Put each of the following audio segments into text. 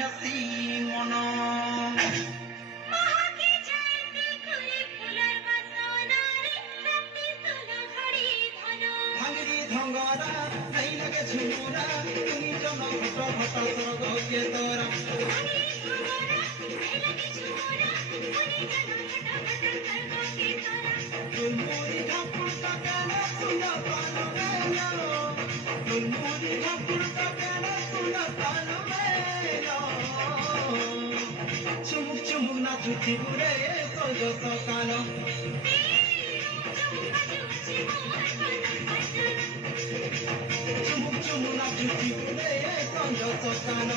नसी मन धंगरा नहीं लगे झुमुरा तुनी जन घट घट स्वर्ग के तोरा तुलमुरी ठाकुर का कहना सुना कान में तुलमुरी ठाकुर का कहना सुना कान में चुमुक चुमुक नाचुती बुरे सोज सकाल चुमुक चुमुक नाचुती बुरे सोज सकाल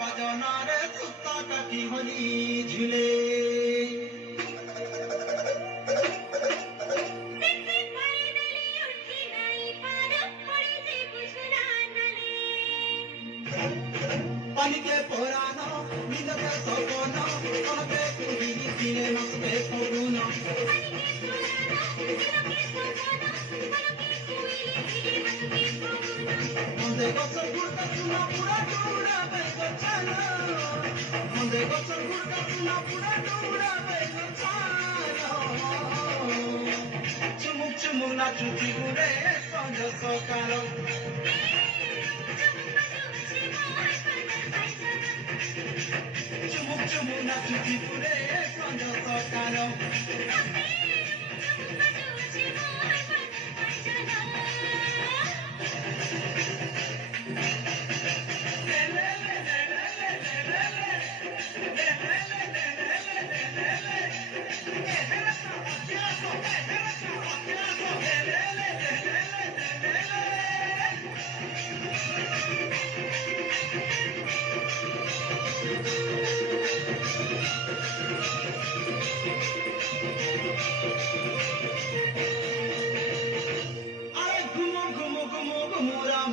बजनारे सुता काटी होली झूले पानी के पुराना नींद के सपन कौन पे कुड़ी दिने नसबे पगुन मंदे गसर गुड़का सुना पूरा टूरा बेगो छाना मंदे गसर गुड़का सुना पूरा टूरा बेगो छाना चुमुक चुमुक नाचुती गुरे संज सकाल चुमुक चुमुक नाचुती गुरे संज सकाल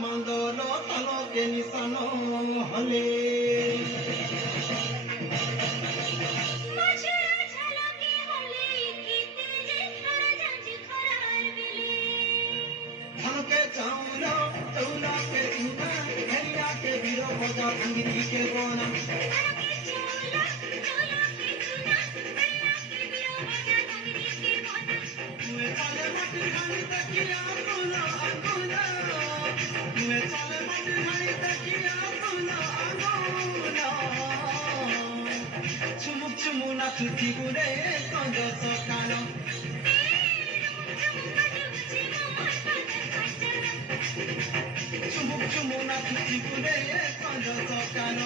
मंदलो तलो के निशानो हले धन के चाउला चौला के चूना हरिया के बीरो बजा अंगिरी के गोना चले मटी घानी तकिया गोना गोना मैं चले मटी घानी तकिया गोना गोना चुमुक चुमुक नाचुती गुरे संज सकाल चुमुक चुमुक नाचुती गुरे संज सकाल